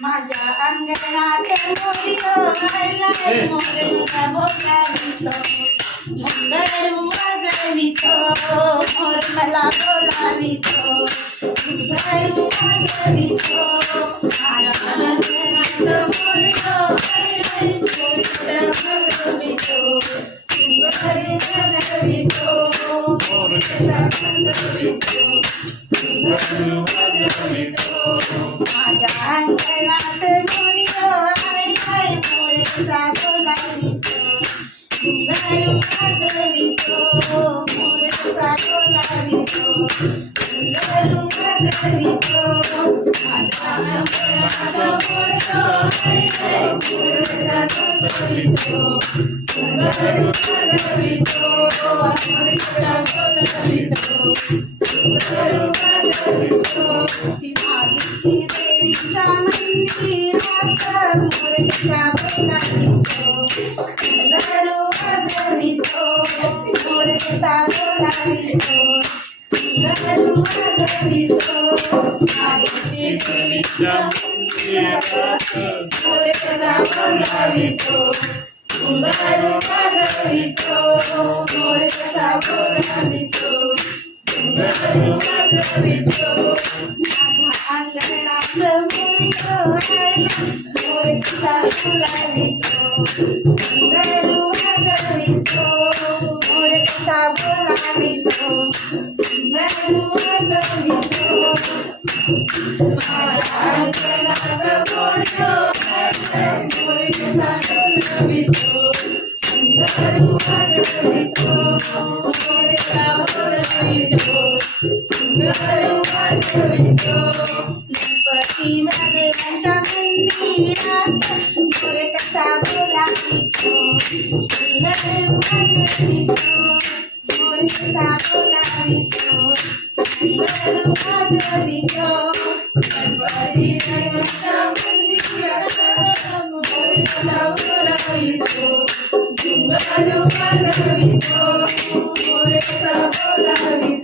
माझ्या अंगणात मोरियो आलाय मोरला बोलावितो घुंगरू वाजवितो मोर मला बोलावितो घुंगरू वाजवितो माझ्या अंगणात मोरियो आलाय मोरला बोलावितो घुंगरू वाजवितो मोर मला बोलावितो घुंगरू वाजवितो माझ्या अंगणात मोरियो आलाय मोरला बोलावितो घुंगरू वाजवितो मोरला बोलावितो घुंगरू वाजवितो माझ्या अंगणात मोरियो आलाय मोरला बोलावितो घुंगरू वाजवितो मोरला बोलावितो घुंगरू वाजवितो देवीच्या मंदिरात मोरला बोलावितो घुंगरू वाजवितो मोरला बोलावितो घुंगरू वाजवितो देवीच्या मंदिरात मोरला बोलावितो घुंगरू वाजवितो मोरला बोलावितो घुंगरू वाजवितो अंगणात मोरियो मोरला बोलावितो घुंगरू वाजवितो मोरला बोलावितो घुंगरू वाजवितो माझ्या अंगणात मोरियो मोरला बोलावितो घुंगरू वाजवितो मोरला बोलावितो घुंगरू वाजवितो गणपती महादेवाच्या मंदिरात मोर कसा बोलावितो घुंगरू वाजवितो मोर कसा बोलावितो घुंगरू वाजवितो गणपती महादेवाच्या मंदिरात मोर कसा बोलावितो घुंगरू वाजवितो मोर कसा बोलावितो